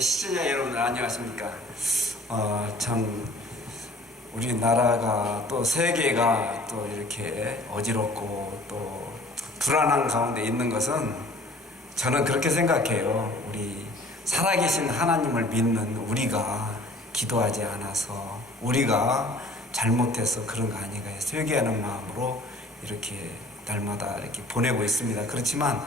시청자 여러분들 안녕하십니까? 참 우리나라가 또 세계가 또 이렇게 어지럽고 또 불안한 가운데 있는 것은 저는 그렇게 생각해요. 우리 살아계신 하나님을 믿는 우리가 기도하지 않아서 우리가 잘못해서 그런 거 아닌가 해서 회개하는 마음으로 이렇게 날마다 이렇게 보내고 있습니다. 그렇지만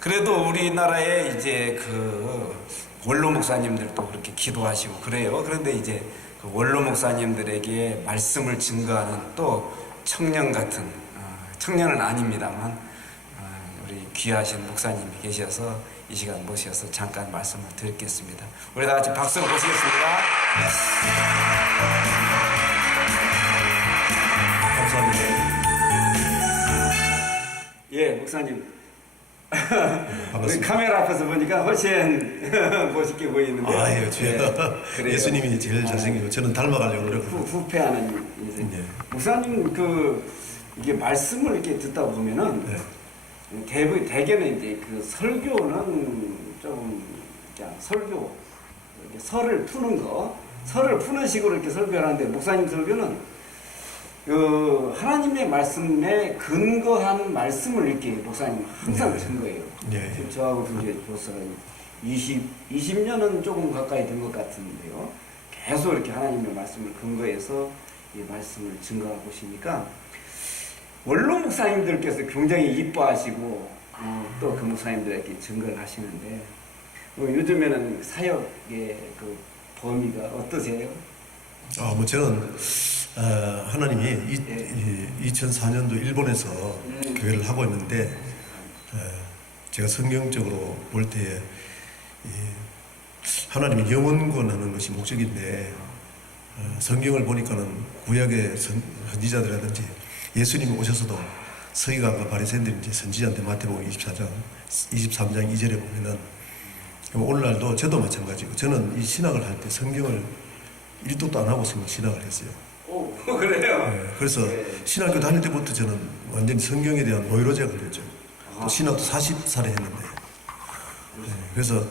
그래도 우리나라에 이제 그 원로 목사님들도 그렇게 기도하시고 그래요. 그런데 이제 그 원로 목사님들에게 말씀을 증거하는 또 청년 같은 청년은 아닙니다만 우리 귀하신 목사님이 계셔서 이 시간 모셔서 잠깐 말씀을 드리겠습니다. 우리 다 같이 박수로 모시겠습니다. 감사합니다. 예, 목사님. 우리 반갑습니다. 카메라 앞에서 보니까 훨씬 멋있게 보이는데요. 예, 주여. 그래요. 예수님이 제일 잘생기고 저는 닮아가려고 노력합니다. 후패하는 인생. 네. 목사님 이게 말씀을 이렇게 듣다 보면은 대개는 이제 그 설교는 좀 그냥 설교 이렇게 설을 푸는 식으로 이렇게 설교하는데 목사님 설교는 그 하나님의 말씀에 근거한 말씀을 이렇게 목사님 항상 증거해요. 네. 저하고 이제 벌써 20년은 조금 가까이 된 것 같은데요. 계속 이렇게 하나님의 말씀을 근거해서 이 말씀을 증거하고 계시니까 원로 목사님들께서 굉장히 이뻐하시고 또 그 목사님들에게 증거를 하시는데 요즘에는 사역의 그 범위가 어떠세요? 뭐 저는 하나님이 2004년도 일본에서 교회를 하고 있는데 제가 성경적으로 볼 때에 하나님이 영원권하는 것이 목적인데 성경을 보니까는 구약의 선지자들이라든지 예수님이 오셔서도 서기관과 바리새인들이 이제 선지자인데 마태복음 23장 2절에 보면은 오늘날도 저도 마찬가지고 저는 이 신학을 할 때 성경을 1도도 안 하고 신학을 했어요. 오, 그래요? 네, 그래서 신학교 다닐 때부터 저는 완전히 성경에 대한 노이로제가 걸렸죠. 또 신학도 40살에 했는데 그래서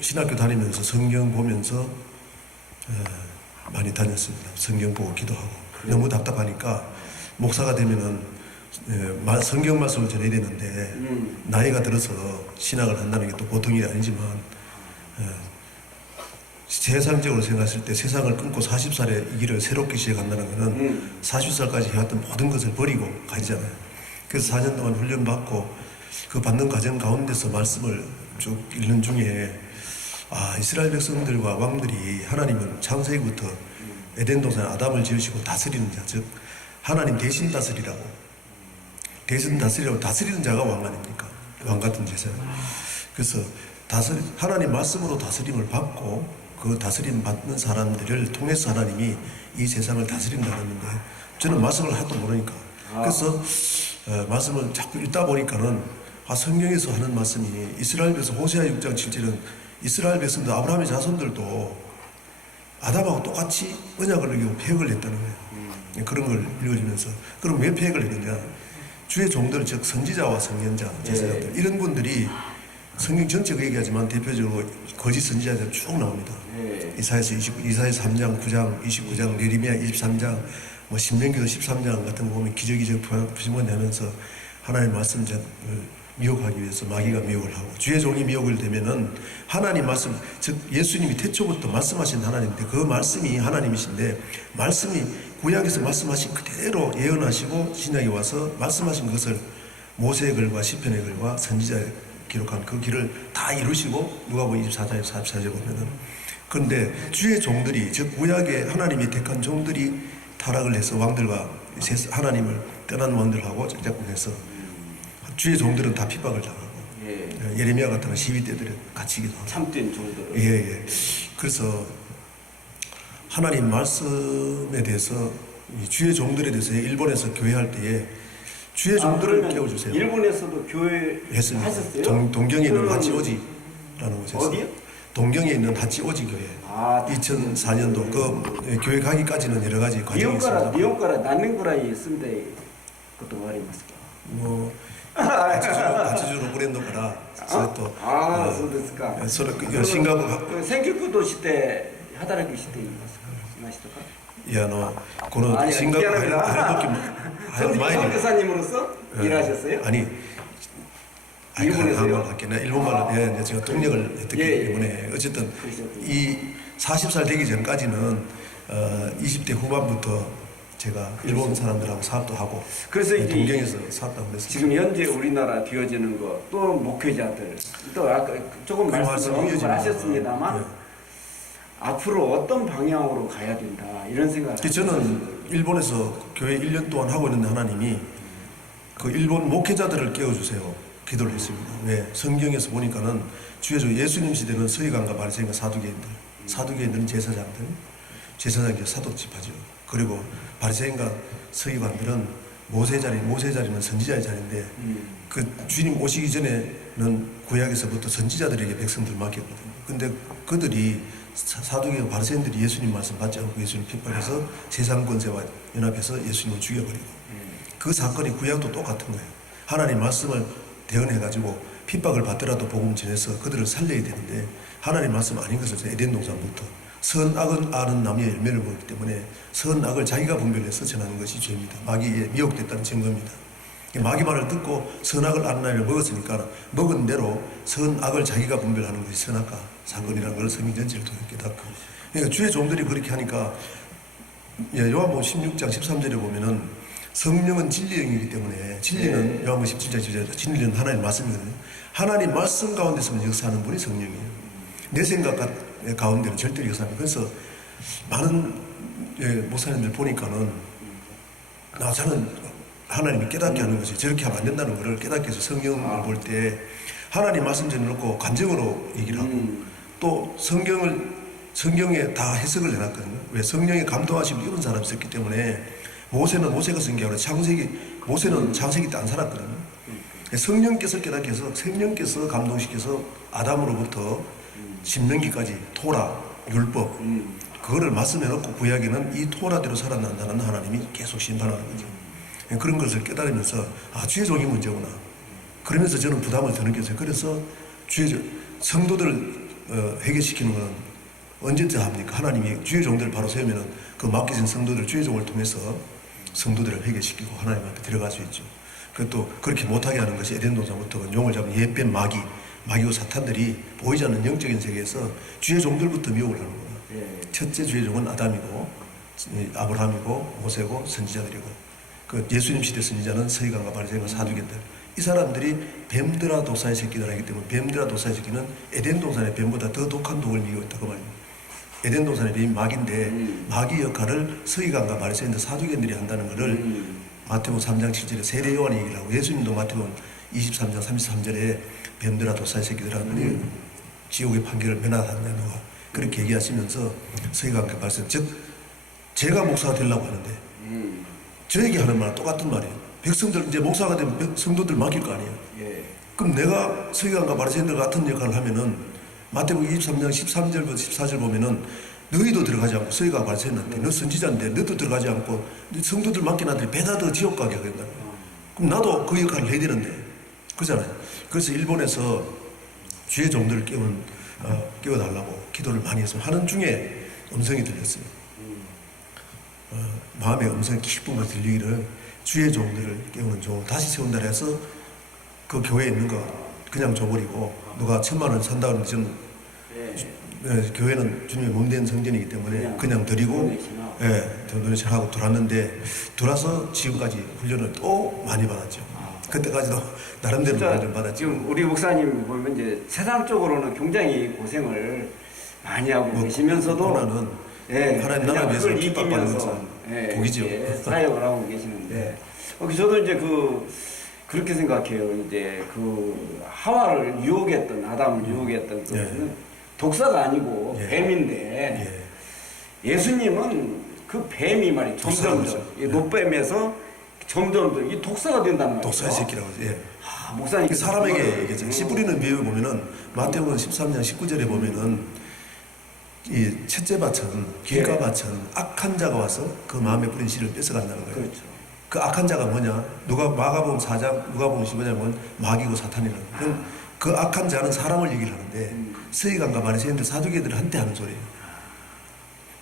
신학교 다니면서 성경 보면서 많이 다녔습니다. 성경 보고 기도하고 너무 답답하니까 목사가 되면은 성경 말씀을 전해야 되는데 나이가 들어서 신학을 한다는 게 또 보통 일이 아니지만 세상적으로 생각했을 때 세상을 끊고 40살에 이 길을 새롭게 시작한다는 것은 40살까지 해왔던 모든 것을 버리고 가지잖아요. 그래서 4년 동안 훈련받고 그 받는 과정 가운데서 말씀을 쭉 읽는 중에 이스라엘 백성들과 왕들이 하나님은 창세기부터 에덴 동산에 아담을 지으시고 다스리는 자, 즉 하나님 대신 다스리라고 다스리는 자가 왕 아닙니까? 왕 같은 제사. 그래서 하나님 말씀으로 다스림을 받고 그 다스림 받는 사람들을 통해서 하나님이 이 세상을 다스린다는 건데 저는 말씀을 하도 모르니까 그래서 말씀을 자꾸 읽다 보니까는 성경에서 하는 말씀이 이스라엘 백성 호세아 6장 7절은 이스라엘 백성들 아브라함의 자손들도 아담하고 똑같이 언약을 어기고 폐역을 했다는 거예요. 그런 걸 읽어주면서 그럼 왜 폐역을 했느냐? 주의 종들 즉 선지자와 선견자 제사장들 이런 분들이 성경 전체가 얘기하지만 대표적으로 거짓 선지자들 쭉 나옵니다. 이사야서 3장 9장 29장 예레미야 23장 신명기도 13장 같은 거 보면 기저귀적 표시문을 내면서 하나님의 말씀을 미혹하기 위해서 마귀가 미혹을 하고 주의 종이 미혹을 되면은 하나님 말씀 즉 예수님이 태초부터 말씀하신 하나님인데 그 말씀이 하나님이신데 말씀이 구약에서 말씀하신 그대로 예언하시고 신약에 와서 말씀하신 것을 모세의 글과 시편의 글과 선지자의 기록한 그 길을 다 이루시고 누가복음 24장 44절에 보면은 그런데 주의 종들이 즉 구약의 하나님이 택한 종들이 타락을 해서 왕들과 하나님을 떠난 왕들하고 짝짝꿍해서 주의 종들은 다 핍박을 당하고 예레미야 같은 시위대들에 갇히기도 하고 참된 종들. 예. 그래서 하나님 말씀에 대해서 주의 종들에 대해서 일본에서 교회할 때에 주의 종들을 깨워주세요. 일본에서도 교회 했습니다. 하셨어요? 동경에 있는 하치오지라는 곳에서 어디요? 동경에 있는 하치오지 교회 2004년도 그 교회 가기까지는 여러 가지 과정이 있습니다. 미용가라 난닝구라이 쓴데 그것도 말이 맞을까? 다치주로 브랜드 거라 또そうですか。서로 싱가포르 1900年働くしていますか？いやこの싱가포르 할前に 선교사님으로서 일하셨어요? 아니 일본에서요? 일본말로 제가 통역을 했기 때문에 어쨌든 이 40살 되기 전까지는 20대 후반부터 제가 일본 사람들하고 사업도 하고 그래서 이제 동경에서 사업도 하고 그랬어요. 지금 현재 우리나라 되어지는 거 또 목회자들 또 아까 조금 말씀을 하셨습니다만 앞으로 어떤 방향으로 가야 된다 이런 생각을 저는 일본에서 교회 1년 동안 하고 있는데 하나님이 그 일본 목회자들을 깨워주세요 기도를 했습니다. 왜? 성경에서 보니까는 주에서 예수님 시대는 서기관과 바리새인과 사두개인들은 제사장이 사도집하죠. 그리고 바리새인과 서기관들은 모세 자리는 선지자의 자리인데 그 주님 오시기 전에는 구약에서부터 선지자들에게 백성들 맡겼거든요. 근데 그들이 사두개와 바리새인들이 예수님 말씀 받지 않고 예수님 핍박해서 세상 권세와 연합해서 예수님을 죽여버리고 그 사건이 구약도 똑같은 거예요. 하나님 말씀을 대언해가지고 핍박을 받더라도 복음 전해서 그들을 살려야 되는데 하나님 말씀 아닌 것을 에덴 동산부터 선악은 아는 나무의 열매를 먹기 때문에 선악을 자기가 분별해서 전하는 것이 죄입니다. 마귀에 미혹됐다는 증거입니다. 마귀 말을 듣고 선악을 아는 나무를 먹었으니까 먹은 대로 선악을 자기가 분별하는 것이 선악과 사건이라는 걸 성경 전체를 통해 깨닫고 그러니까 주의 종들이 그렇게 하니까 요한복음 16장 13절에 보면은 성령은 진리의 영이기 때문에 진리는 요한복음 17장 17절 진리는 하나님 말씀이거든요. 하나님 말씀 가운데서 역사하는 분이 성령이에요. 내 생각 가운데는 절대로 역사합니다. 그래서 많은 목사님들 보니까는 저는 하나님이 깨닫게 하는 것이 저렇게 하면 안 된다는 것을 깨닫게 해서 성경을 볼 때 하나님 말씀 전해놓고 감정으로 얘기를 하고 또 성경에 다 해석을 해놨거든요. 왜? 성령의 감동하심을 입은 사람이 있었기 때문에 모세는 모세가 쓴 게 아니라 모세는 창세기 때 안 살았거든요. 성령께서 깨닫게 해서 성령께서 감동시켜서 아담으로부터 신명기까지 토라, 율법 그거를 말씀해놓고 구약에는 이 토라대로 살아난다는 하나님이 계속 심판하는 거죠. 그런 것을 깨달으면서 주의 종이 문제구나. 그러면서 저는 부담을 더 느꼈어요. 그래서 성도들을 회개시키는 것은 언제쯤 합니까? 하나님이 주의 종들을 바로 세우면은 그 맡기신 성도들 주의 종을 통해서 성도들을 회개시키고 하나님 앞에 들어갈 수 있죠. 그것도 그렇게 못하게 하는 것이 에덴 동산부터 용을 잡은 옛뱀 마귀와 사탄들이 보이지 않는 영적인 세계에서 주의 종들부터 미혹을 하는구나. 첫째 주의 종은 아담이고 아브라함이고 모세고 선지자들이고 그 예수님 시대 선지자는 서기관과 바리새인과 사두개인들 이 사람들이 뱀들아 도사의 새끼들 하기 때문에 뱀들아 도사의 새끼는 에덴 동산의 뱀보다 더 독한 독을 이기고 있다 그 말입니다. 에덴 동산의 뱀이 마귀인데 마귀 역할을 서기관과 바리새인들 사두개인들이 한다는 것을 마태복음 3장 7절에 세례 요한이 얘기를 하고 예수님도 마태복음 23장 33절에 뱀들아 도사의 새끼들아 너희 지옥의 판결을 면하다는 누가 그렇게 얘기하시면서 서기관과 바리새인 즉 제가 목사가 되려고 하는데 저에게 하는 말은 똑같은 말이에요. 백성들 이제 목사가 되면 성도들 맡길 거 아니에요. 그럼 내가 서기관과 바리새인들 같은 역할을 하면은 마태복음 23장 13절부터 14절 보면은 너희도 들어가지 않고 서기관 바리새인한테 너 선지자인데 너도 들어가지 않고 성도들 맡긴 아들이 배다 더 지옥 가게 하겠다. 그럼 나도 그 역할을 해야 되는데 그렇잖아요. 그래서 일본에서 주의 종들을 깨워달라고 기도를 많이 해서 하는 중에 음성이 들렸어요. 마음의 음성이 깊은 거 들리기를 주의 종들을 깨우는 종 다시 세운다 해서 그 교회에 있는 거 그냥 줘버리고 누가 1,000,000원 산다 그러는데 저는 교회는 주님의 몸된 성전이기 때문에 그냥 드리고 도네이션하고 들어왔는데 들어와서 지금까지 훈련을 또 많이 받았죠. 그때까지도 나름대로 훈련을 받았죠. 지금 우리 목사님 보면 이제 세상적으로는 굉장히 고생을 많이 하고 계시면서도 고난은 하나님 나라에 비해서 핍박받는 것은 복이죠. 사역을 하고 계시는데 저도 이제 그렇게 생각해요. 이제 하와를 유혹했던 아담을 유혹했던 그것은 독사가 아니고 뱀인데 예수님은 그 뱀이 말이 점점점 노뱀에서 점점점 이 독사가 된단 말이에요. 독사의 새끼라고 목사님 사람에게 얘기했잖아요. 씨 뿌리는 비유 보면은 마태복음 13장 19절에 보면은 이 첫째 밭은 길가 밭은 악한 자가 와서 그 마음에 뿌린 씨를 뺏어간다는 거예요. 그렇죠. 그 악한 자가 뭐냐? 누가 마가복음 4장 누가복음 15장은 마귀고 사탄이라는 그 악한 자는 사람을 얘기를 하는데 서기관과 바리새인들 사두개들한테 하는 소리예요.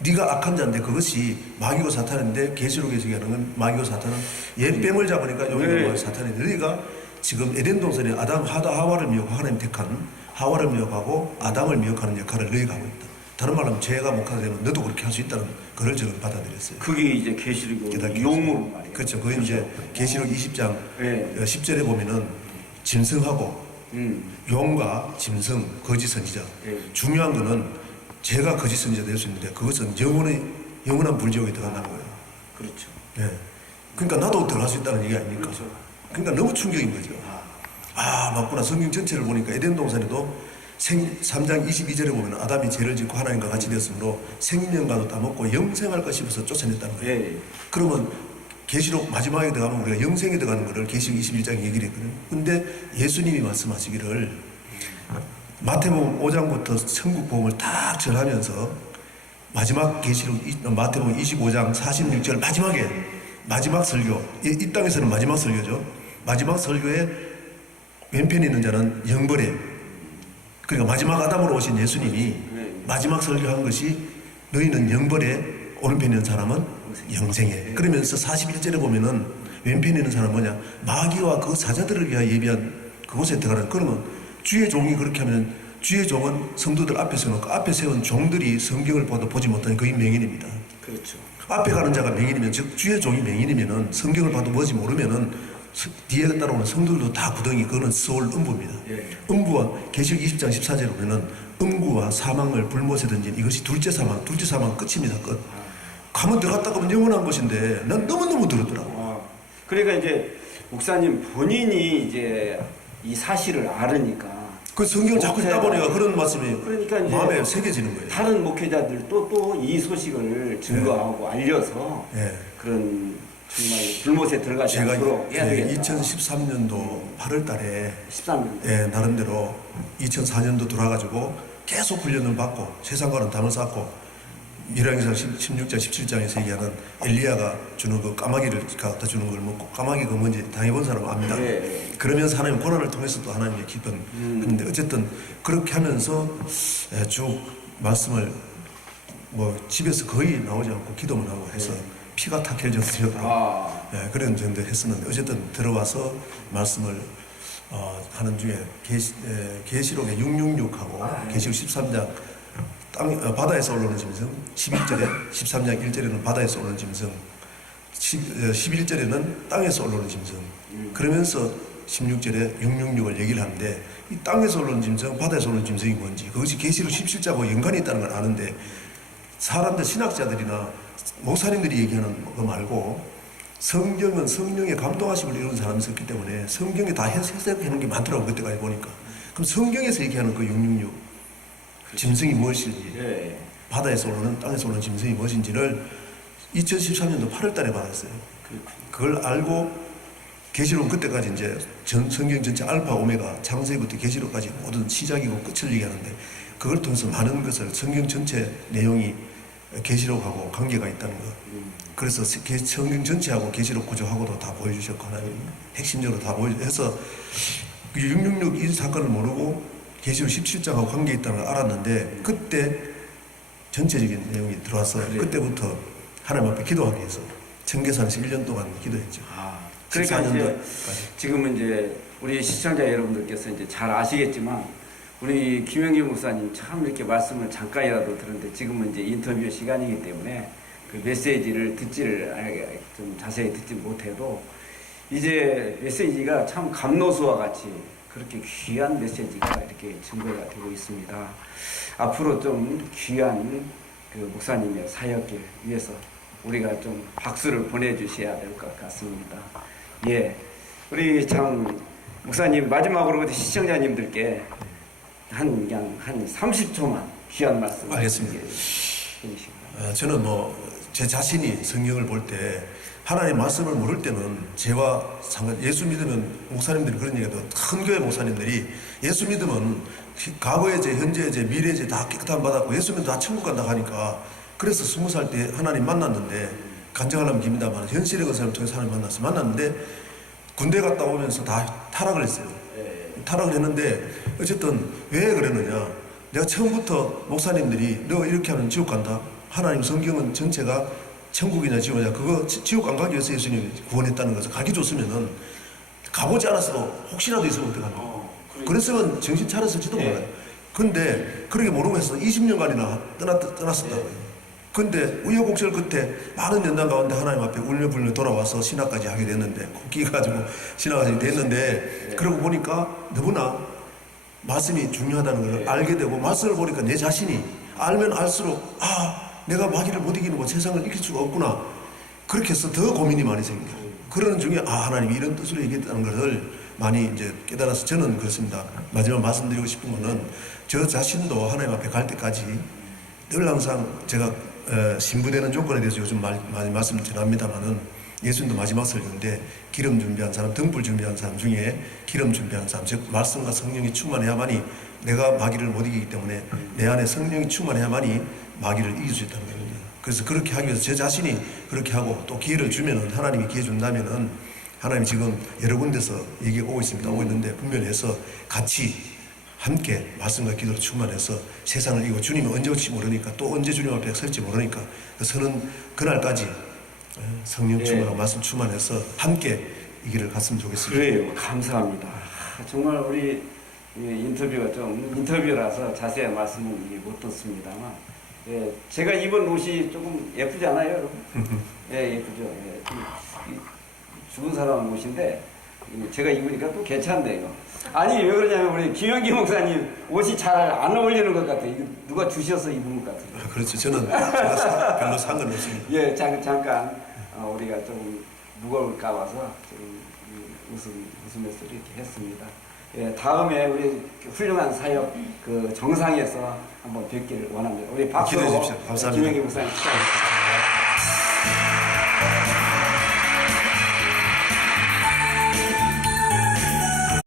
네가 악한 자인데 그것이 마귀고 사탄인데 계시록에 얘기하는 건 마귀고 사탄은 옛뱀을 잡으니까 용이 사탄이 너희가 지금 에덴 동산에 하와를 미혹하고 하나님 택한 하와를 미혹하고 아담을 미혹하는 역할을 너희가 하고 있다. 다른 말로 하면 죄가 목하게 되면 너도 그렇게 할 수 있다는 그걸 저는 받아들였어요. 그게 이제 계시록의 용문 말이에요. 그렇죠. 그건 이제 계시록 20장 네. 10절에 보면은 짐승하고 용과 짐승, 거짓 선지자. 중요한 거는 제가 거짓 선지자 될 수 있는데 그것은 영원한 불지옥에 들어간다는 거예요. 그렇죠. 네. 그러니까 나도 들어갈 수 있다는 얘기 아닙니까? 그렇죠. 그러니까 너무 충격인 거죠. 맞구나. 성경 전체를 보니까 에덴 동산에도 3장 22절에 보면 아담이 죄를 짓고 하나님과 같이 되었으므로 생명과도 따먹고 영생할 것 싶어서 쫓아냈다는 거예요. 예. 그러면 계시록 마지막에 들어가면 우리가 영생에 들어가는 것을 계시록 21장에 얘기를 했거든요. 근데 예수님이 말씀하시기를 마태복음 5장부터 천국 복음을 딱 전하면서 마지막 계시록 마태복음 25장 46절 마지막 설교 이 땅에서는 마지막 설교죠. 마지막 설교에 왼편에 있는 자는 영벌에 그러니까 마지막 아담으로 오신 예수님이 마지막 설교한 것이 너희는 영벌에 오른편에 있는 사람은 영생에 그러면서 41절에 보면은 왼편에 있는 사람은 뭐냐 마귀와 그 사자들을 위하여 예비한 그곳에 들어가는 그러면 주의 종이 그렇게 하면 주의 종은 성도들 앞에 세워놓고 앞에 세운 종들이 성경을 봐도 보지 못하는 그게 맹인입니다. 그렇죠. 앞에 가는 자가 맹인이면 즉 주의 종이 맹인이면은 성경을 봐도 보지 모르면은 뒤에 따라오는 성도들도 다 구덩이 그거는 서울 음부입니다. 예. 음부와 계시록 20장 14절에 보면은 음부와 사망을 불못에 던진 이것이 둘째 사망 끝입니다. 끝. 가면 들어갔다가 보면 영원한 것인데 난 너무너무 들었더라고. 그러니까 이제 목사님 본인이 이제 이 사실을 알으니까 그 성경을 자꾸 읽다 보니까 그런 말씀이 그러니까 이제 마음에 새겨지는 거예요. 다른 목회자들도 또 이 소식을 증거하고 알려서 그런 정말 불못에 들어가지 제가 않도록 해야 되겠다. 2013년도 8월 달에 13년. 나름대로 2004년도 들어와가지고 계속 훈련을 받고 세상과는 담을 쌓고 열왕기상 16장 17장에서 얘기하는 엘리야가 주는 그 까마귀를 갖다 주는 걸 먹고 까마귀가 뭔지 당해본 사람은 압니다. 그러면서 하나님 고난을 통해서 또 하나님의 기쁜 했는데 어쨌든 그렇게 하면서 쭉 말씀을 뭐 집에서 거의 나오지 않고 기도만 하고 해서 피가 탁 혈전스럽고 그런 정도 했었는데 어쨌든 들어와서 말씀을 하는 중에 계시록의 666하고 계시록 13장 바다에서 올라오는 짐승 11절에 13장 1절에는 바다에서 올라오는 짐승 11절에는 땅에서 올라오는 짐승 그러면서 16절에 666을 얘기를 하는데 이 땅에서 올라오는 짐승 바다에서 올라오는 짐승이 뭔지 그것이 계시록 17장과 연관이 있다는 걸 아는데 사람들 신학자들이나 목사님들이 얘기하는 거 말고 성경은 성령의 감동하심을 이루는 사람이 있었기 때문에 성경에 다 해석하는 게 많더라고 그때까지 보니까 그럼 성경에서 얘기하는 그 666 짐승이 무엇인지 바다에서 오르는 땅에서 오르는 짐승이 무엇인지를 2013년도 8월 달에 받았어요. 그걸 알고 계시록 그때까지 이제 성경 전체 알파 오메가 창세기부터 계시록까지 모든 시작이고 끝을 얘기하는데 그걸 통해서 많은 것을 성경 전체 내용이 계시록하고 관계가 있다는 거. 그래서 성경 전체하고 계시록 구조하고도 다 보여주셨고 하나님 핵심적으로 다 보여주셔서 666 이 사건을 모르고 계시록 17장하고 관계 있다는 걸 알았는데 그때 전체적인 내용이 들어와서 그때부터 하나님 앞에 기도하기 위해서 청계산에서 1년 동안 기도했죠. 그러니까 이제 지금은 이제 우리 시청자 여러분들께서 이제 잘 아시겠지만 우리 김영기 목사님 참 이렇게 말씀을 잠깐이라도 들었는데 지금은 이제 인터뷰 시간이기 때문에 그 메시지를 좀 자세히 듣지 못해도 이제 메시지가 참 감노수와 같이 그렇게 귀한 메시지가 이렇게 증거가 되고 있습니다. 앞으로 좀 귀한 그 목사님의 사역길 위해서 우리가 좀 박수를 보내주셔야 될 것 같습니다. 예, 우리 참 목사님 마지막으로 시청자님들께 한 30초만 귀한 말씀 알겠습니다. 저는 제 자신이 성경을 볼 때 하나님 말씀을 모를 때는 죄와 예수 믿으면 목사님들이 그런 얘기해도 큰 교회 목사님들이 예수 믿으면 과거의 죄, 현재의 죄, 미래의 죄 다 깨끗함 받았고 예수 믿으면 다 천국 간다 하니까 그래서 20살 때 하나님 만났는데 간증하려면 깁니다만 현실의 것을 통해서 하나님 만났는데 군대 갔다 오면서 다 타락을 했어요. 타락을 했는데 어쨌든 왜 그러느냐? 내가 처음부터 목사님들이 너 이렇게 하면 지옥 간다. 하나님 성경은 전체가 천국이냐 지옥이냐 그거 지옥 안 가기 위해서 예수님이 구원했다는 것을 가기 줬으면은 가보지 않았어도 혹시라도 있으면 어떡하나. 그랬으면 정신 차렸을지도 몰라요. 근데 그렇게 모르고 해서 20년간이나 떠났었다고요. 근데 우여곡절 끝에 많은 연단 가운데 하나님 앞에 울며불며 돌아와서 신학까지 하게 됐는데 끼가지고 신학까지 됐는데 그러고 보니까 너무나 말씀이 중요하다는 걸 알게 되고 말씀을 보니까 내 자신이 알면 알수록 내가 마귀를 못 이기는 거 세상을 이길 수가 없구나. 그렇게 해서 더 고민이 많이 생겨요. 그러는 중에 하나님이 이런 뜻으로 얘기했다는 것을 많이 이제 깨달아서 저는 그렇습니다. 마지막 말씀드리고 싶은 거는 저 자신도 하나님 앞에 갈 때까지 늘 항상 제가 신부되는 조건에 대해서 요즘 많이 말씀 전합니다만은 예수님도 마지막 설교인데 기름 준비한 사람, 등불 준비한 사람 중에 기름 준비한 사람, 즉 말씀과 성령이 충만해야만이 내가 마귀를 못 이기기 때문에 내 안에 성령이 충만해야만이 마귀를 이길 수 있다는 겁니다. 그래서 그렇게 하기 위해서 제 자신이 그렇게 하고 또 기회를 주면은 하나님이 기회 준다면은 하나님이 지금 여러 군데서 얘기 오고 있습니다. 오고 있는데 분별히 해서 같이 함께 말씀과 기도로 충만해서 세상을 이기고 주님이 언제 올지 모르니까 또 언제 주님 앞에 설지 모르니까 서는 그날까지 성령 충만하고 말씀 충만해서 함께 이 길을 갔으면 좋겠습니다. 그래요. 감사합니다. 정말 우리 인터뷰가 좀 인터뷰라서 자세한 말씀은 못 듣습니다만 제가 입은 옷이 조금 예쁘지 않아요, 여러분? 예쁘죠. 죽은 사람 옷인데 제가 입으니까 또 괜찮네요. 아니 왜 그러냐면 우리 김영기 목사님 옷이 잘 안 어울리는 것 같아요. 이거 누가 주셔서 입은 것 같아요. 그렇죠. 저는 제가 별로 상관없습니다. 예, 잠깐 우리가 좀 무거울까 봐서 지금 웃으면서 이렇게 했습니다. 예, 다음에 우리 훌륭한 사역 그 정상에서 한번 뵙기를 원합니다. 우리 박수로 기대해 주십시오. 감사합니다. 김영기 목사님 축하드립니다.